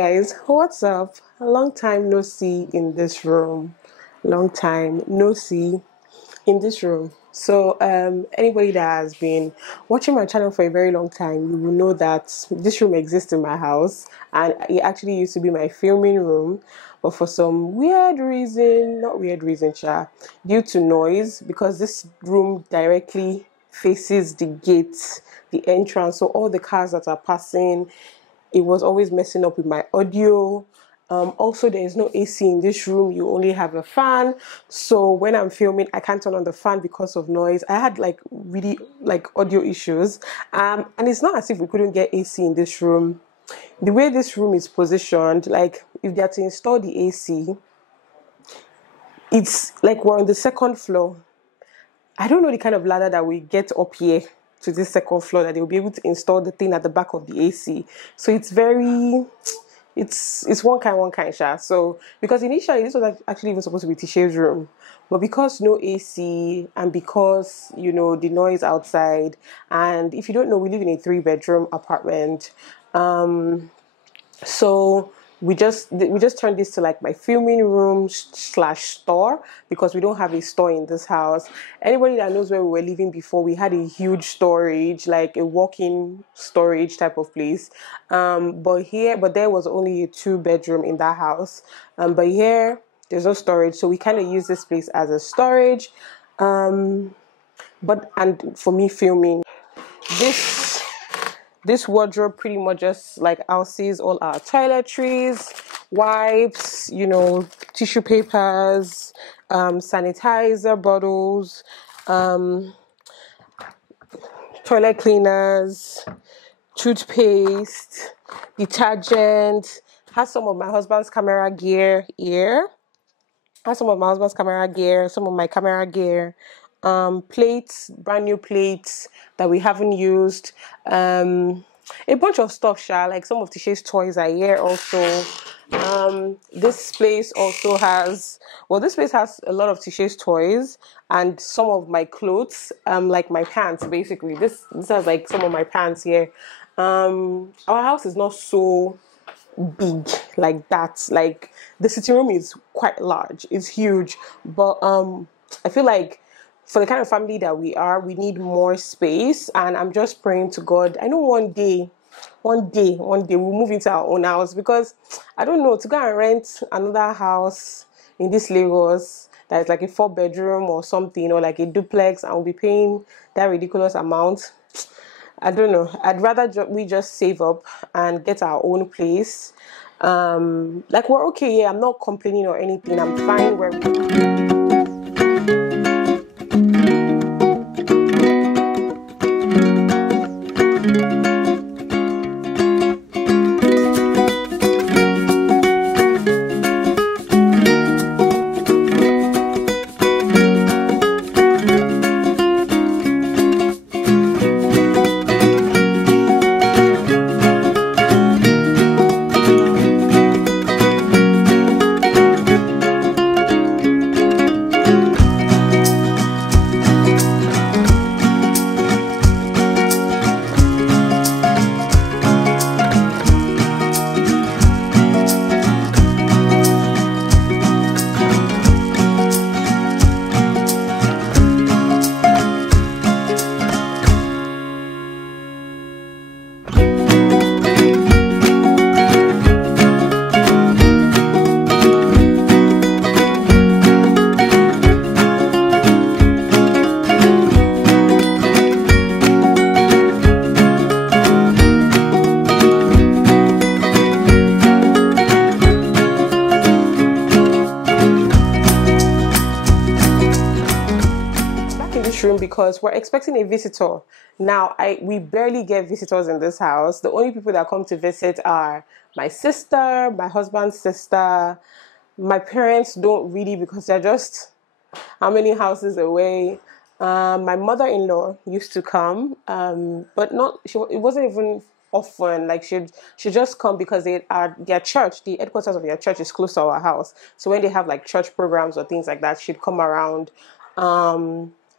guys, what's up? A long time no see in this room. Long time no see in this room. So, anybody that has been watching my channel for a very long time, you will know that this room exists in my house, and it actually used to be my filming room. But for some weird reason, not weird reason, due to noise, because this room directly faces the gate, the entrance, so all the cars that are passing, it was always messing up with my audio. Also, there is no AC in this room. You only have a fan. So when I'm filming, I can't turn on the fan because of noise. I had really audio issues. And it's not as if we couldn't get AC in this room. The way this room is positioned, like if they are to install the AC, it's like we're on the second floor. I don't know the kind of ladder that we get up here to this second floor that they'll be able to install the thing at the back of the AC. So it's very, it's one kind, sha. So because initially this was actually even supposed to be Tisha's room, but because no AC and because the noise outside, and if you don't know, we live in a 3-bedroom apartment, so we just turned this to like my filming room / store, because we don't have a store in this house. Anybody that knows where we were living before, we had a huge storage, like a walk-in storage type of place. But there was only a 2-bedroom in that house. But here there's no storage, so we kind of use this place as a storage. And for me filming, this wardrobe pretty much just like houses all our toiletries, wipes, tissue papers, sanitizer bottles, toilet cleaners, toothpaste, detergent. Has some of my husband's camera gear here. Has some of my husband's camera gear, some of my camera gear. Plates, brand new plates that we haven't used, a bunch of stuff, like some of Tisha's toys are here also. This place also has, this place has a lot of Tisha's toys and some of my clothes, like my pants, basically. This has like some of my pants here. Our house is not so big like that. Like the sitting room is quite large, it's huge, but I feel like for the kind of family that we are, we need more space, and I'm just praying to God. I know one day we'll move into our own house, because I don't know, to go and rent another house in this Lagos that is like a 4-bedroom or something, or like a duplex, and we'll be paying that ridiculous amount. I don't know. I'd rather we just save up and get our own place. Like we're okay. Yeah, I'm not complaining or anything. I'm fine where we room because we're expecting a visitor. Now, we barely get visitors in this house. The only people that come to visit are my sister, my husband's sister. My parents don't really, because they're just how many houses away. My mother-in-law used to come, but it wasn't even often. Like she'd just come because their church, the headquarters of their church is close to our house. So when they have like church programs or things like that, she'd come around.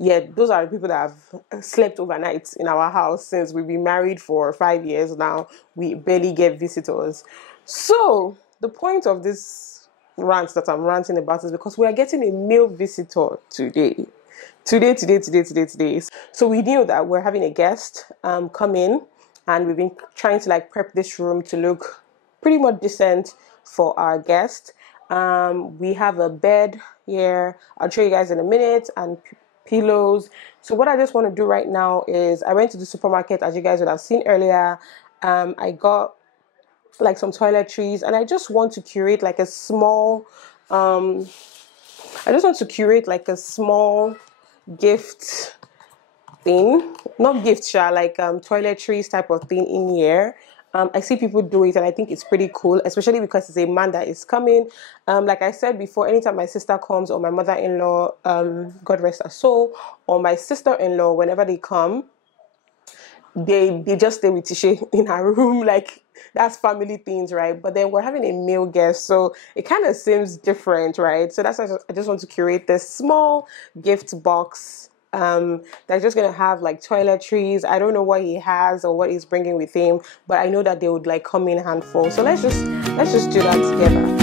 Yeah, those are the people that have slept overnight in our house since we've been married for 5 years now. We barely get visitors. So the point of this rant that I'm ranting about is because we are getting a male visitor today. Today. So we knew that we're having a guest come in, and we've been trying to like prep this room to look pretty much decent for our guest. We have a bed here. I'll show you guys in a minute, and pillows. So what I just want to do right now is I went to the supermarket, as you guys would have seen earlier. I got like some toiletries, and I just want to curate like a small gift thing, not gift share, like toiletries type of thing in here. I see people do it, and I think it's pretty cool, especially because it's a man that is coming. Like I said before, anytime my sister comes, or my mother-in-law, God rest her soul, or my sister-in-law, whenever they come, they just stay with Tisha in her room, like that's family things, right? But then we're having a male guest, so it kind of seems different, right? So that's why I just want to curate this small gift box that's just gonna have like toiletries. I don't know what he has or what he's bringing with him, but I know that they would like come in handful. So let's just do that together.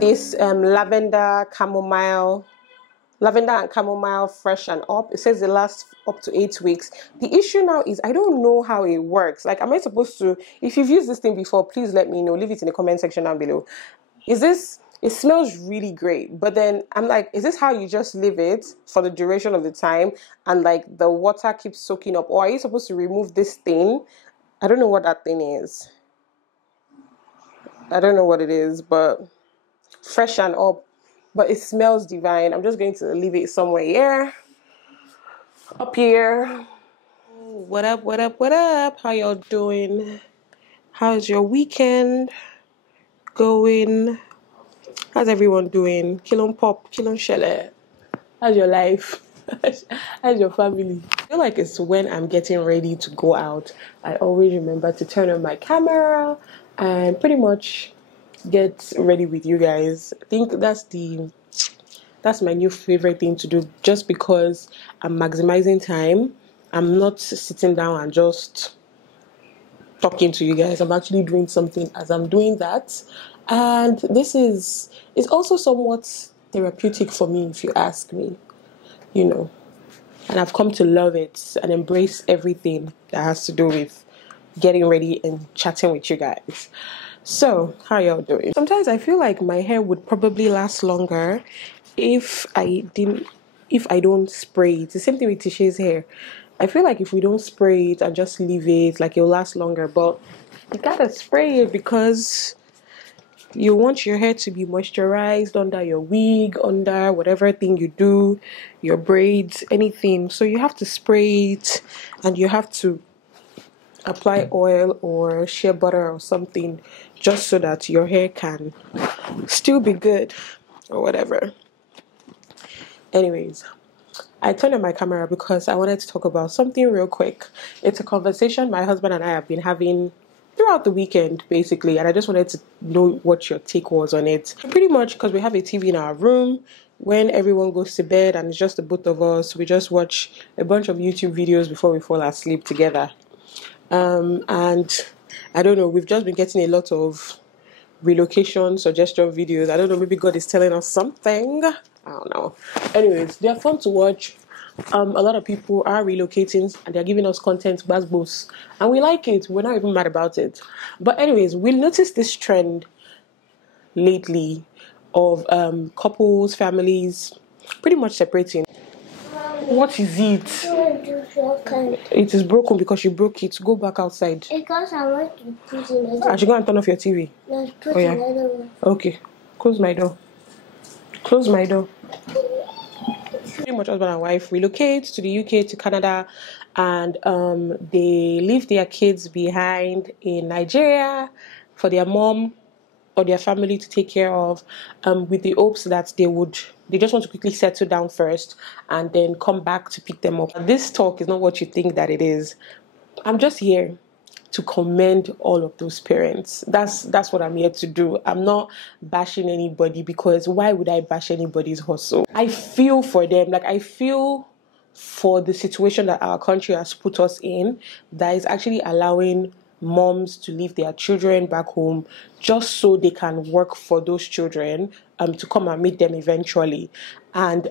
This lavender and chamomile fresh and up. It says it lasts up to 8 weeks. The issue now is I don't know how it works. Like, am I supposed to, if you've used this thing before, please let me know. Leave it in the comment section down below. It smells really great, but then I'm like, is this how you just leave it for the duration of the time and like the water keeps soaking up, or are you supposed to remove this thing? I don't know what that thing is. I don't know what it is, but fresh and up, but it smells divine. I'm just going to leave it somewhere here, up here. What up? How y'all doing? How's your weekend going? How's everyone doing? Kilon pop, kilon shele. How's your life? How's your family? I feel like it's when I'm getting ready to go out, I always remember to turn on my camera and pretty much get ready with you guys. I think that's my new favorite thing to do, just because I'm maximizing time. I'm not sitting down and just talking to you guys. I'm actually doing something as I'm doing that, and it's also somewhat therapeutic for me, if you ask me, and I've come to love it and embrace everything that has to do with getting ready and chatting with you guys. So, how y'all doing? Sometimes I feel like my hair would probably last longer if I don't spray it. It's the same thing with Tisha's hair. I feel like if we don't spray it and just leave it, like, it'll last longer. But you gotta spray it because you want your hair to be moisturized under your wig, under whatever thing you do, your braids, anything. So you have to spray it, and you have to apply oil or shea butter or something, just so that your hair can still be good or whatever. Anyways, I turned on my camera because I wanted to talk about something real quick. It's a conversation my husband and I have been having throughout the weekend, basically, and I just wanted to know what your take was on it. Pretty much because we have a TV in our room. When everyone goes to bed and it's just the both of us, we just watch a bunch of YouTube videos before we fall asleep together. And I don't know, we've just been getting a lot of relocation suggestion videos. I don't know, maybe God is telling us something. I don't know. Anyways, they're fun to watch. A lot of people are relocating and they're giving us content, boosts, and we like it. We're not even mad about it. But anyways, we noticed this trend lately of couples, families pretty much separating. What is it? It is broken because you broke it. Go back outside. Because I want to put it. I should go and turn off your TV. Let's put it. Okay. Close my door. Close my door. Pretty much husband and wife relocate to the UK, to Canada, and they leave their kids behind in Nigeria for their mom or their family to take care of, with the hopes that they just want to quickly settle down first and then come back to pick them up. This talk is not what you think that it is. I'm just here to commend all of those parents. That's what I'm here to do. I'm not bashing anybody, because why would I bash anybody's hustle? I feel for them. Like, I feel for the situation that our country has put us in, that is actually allowing moms to leave their children back home just so they can work for those children to come and meet them eventually. And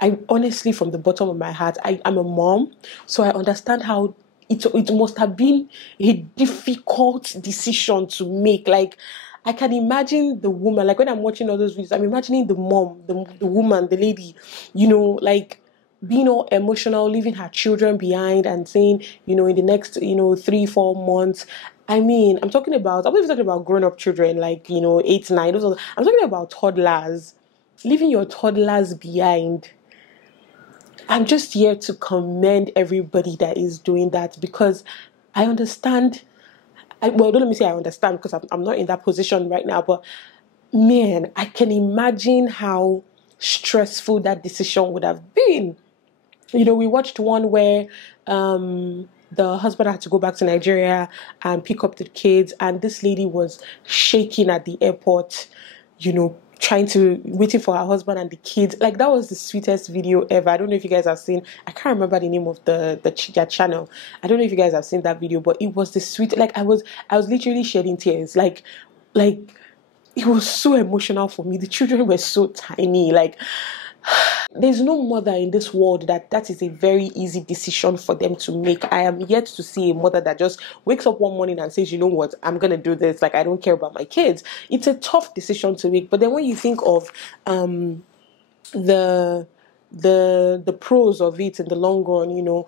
I honestly, from the bottom of my heart, I'm a mom, so I understand how it must have been a difficult decision to make. Like, I can imagine the woman, like when I'm watching all those videos, I'm imagining the mom, the woman, the lady, like being all emotional, leaving her children behind and saying, in the next, 3-4 months. I mean, I'm not even talking about grown-up children, like, 8, 9. I'm talking about toddlers, leaving your toddlers behind. I'm just here to commend everybody that is doing that, because I understand. Don't let me say I understand, because I'm not in that position right now. But man, I can imagine how stressful that decision would have been. We watched one where the husband had to go back to Nigeria and pick up the kids, and this lady was shaking at the airport, waiting for her husband and the kids. Like, that was the sweetest video ever. I don't know if you guys have seen. I can't remember the name of their channel. I don't know if you guys have seen that video, but it was the sweet. Like, I was literally shedding tears. Like it was so emotional for me. The children were so tiny. Like, there's no mother in this world that is a very easy decision for them to make. I am yet to see a mother that just wakes up one morning and says, you know what, I'm going to do this. Like, I don't care about my kids. It's a tough decision to make. But then when you think of the pros of it in the long run,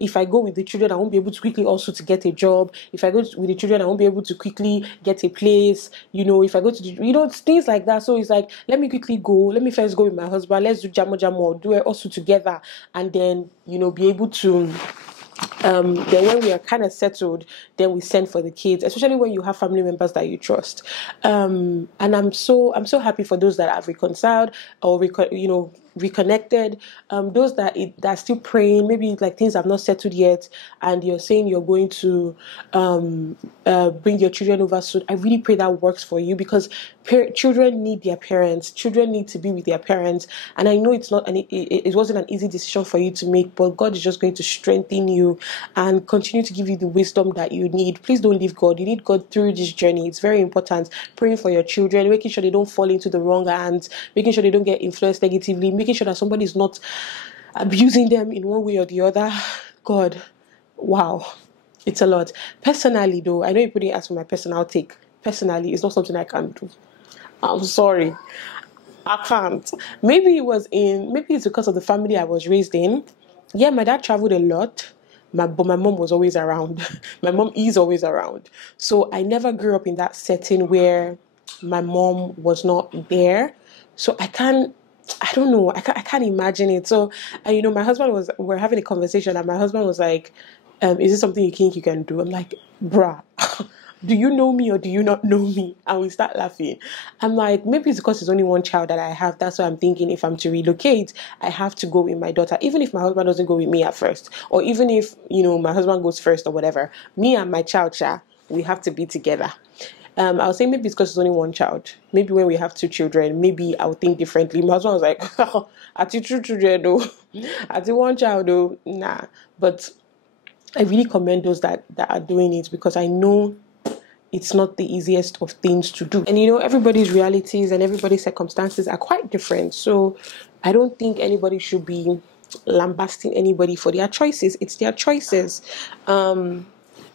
if I go with the children, I won't be able to quickly also to get a job. If I go with the children, I won't be able to quickly get a place. If I go to things like that. So it's like, let me quickly go. Let me first go with my husband. Let's do jamo, do it also together, and then be able to. Then when we are kind of settled, then we send for the kids, especially when you have family members that you trust. And I'm so happy for those that have reconciled or reconnected. Those that are still praying, maybe like things have not settled yet, and you're saying you're going to bring your children over soon. I really pray that works for you, because children need their parents. Children need to be with their parents. And I know it wasn't an easy decision for you to make, but God is just going to strengthen you and continue to give you the wisdom that you need. Please don't leave God. You need God through this journey. It's very important. Praying for your children, making sure they don't fall into the wrong hands, making sure they don't get influenced negatively, making sure that somebody is not abusing them in one way or the other. God, wow, it's a lot. Personally, though, I know you couldn't ask for my personal take. Personally, it's not something I can do. I'm sorry, I can't. Maybe it's because of the family I was raised in. Yeah, my dad traveled a lot, but my mom was always around. My mom is always around. So I never grew up in that setting where my mom was not there. So I don't know. I can't imagine it. So, my husband we're having a conversation, and my husband was like, is this something you think you can do? I'm like, bruh, do you know me or do you not know me? And we start laughing. I'm like, maybe it's because it's only one child that I have. That's why I'm thinking if I'm to relocate, I have to go with my daughter, even if my husband doesn't go with me at first, or even if, my husband goes first or whatever, me and my child, we have to be together. I was saying maybe it's because it's only one child. Maybe when we have two children, maybe I would think differently. My husband was like, at you two children though, at you one child though, nah. But I really commend those that are doing it, because I know it's not the easiest of things to do. And everybody's realities and everybody's circumstances are quite different. So I don't think anybody should be lambasting anybody for their choices. It's their choices.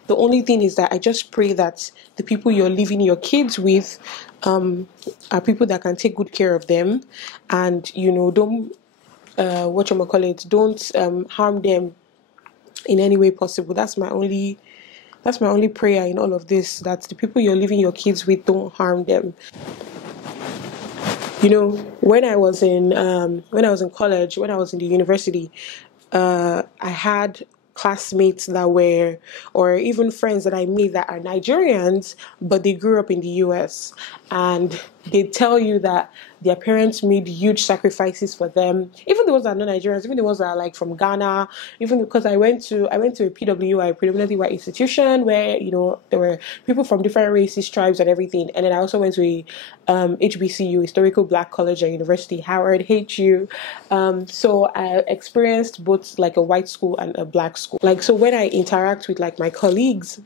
The only thing is that I just pray that the people you're leaving your kids with are people that can take good care of them, and don't don't harm them in any way possible. That's my only prayer in all of this, that the people you're leaving your kids with don't harm them. When I was in college, when I was in the university, I had classmates that were, or even friends that I made that are Nigerians, but they grew up in the US, and they tell you that their parents made huge sacrifices for them, even the ones that are not Nigerians, even the ones that are like from Ghana, even because I went to a PWI, predominantly white institution, where there were people from different races, tribes, and everything. And then I also went to a HBCU, Historical Black College and University, Howard, HU. So I experienced both like a white school and a black school. Like, so when I interact with like my colleagues,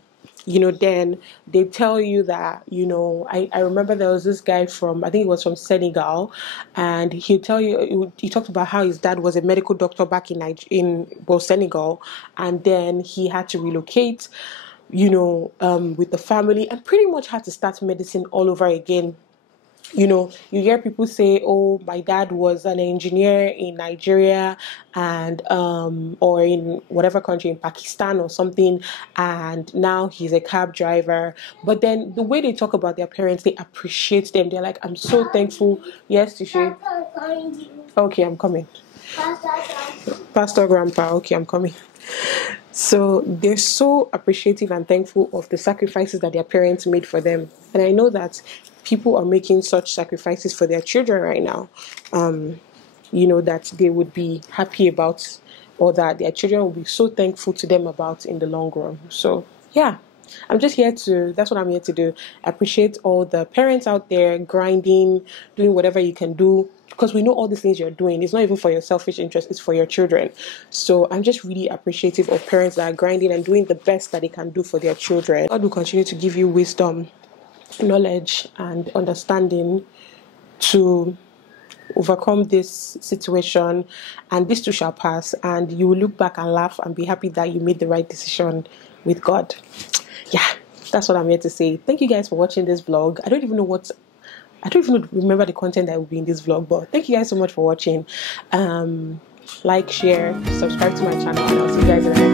then they tell you that, I remember there was this guy from, I think he was from Senegal, and he'll tell you, he talked about how his dad was a medical doctor back in Senegal, and then he had to relocate, with the family, and pretty much had to start medicine all over again. You hear people say, oh, my dad was an engineer in Nigeria and or in whatever country, in Pakistan or something, and now he's a cab driver. But then the way they talk about their parents, they appreciate them. They're like, I'm so thankful. Yes, Tisha. Okay, I'm coming. Pastor Grandpa, okay, I'm coming. So they're so appreciative and thankful of the sacrifices that their parents made for them. And I know that people are making such sacrifices for their children right now, that they would be happy about, or that their children will be so thankful to them about in the long run. So, yeah. That's what I'm here to do. Appreciate all the parents out there grinding, doing whatever you can do, because we know all these things you're doing. It's not even for your selfish interest, it's for your children. So I'm just really appreciative of parents that are grinding and doing the best that they can do for their children. God will continue to give you wisdom, knowledge, and understanding to overcome this situation, and this too shall pass, and you will look back and laugh and be happy that you made the right decision with God. Yeah, that's what I'm here to say. Thank you guys for watching this vlog. I don't even remember the content that will be in this vlog, but thank you guys so much for watching. Like, share, subscribe to my channel, and I'll see you guys in the next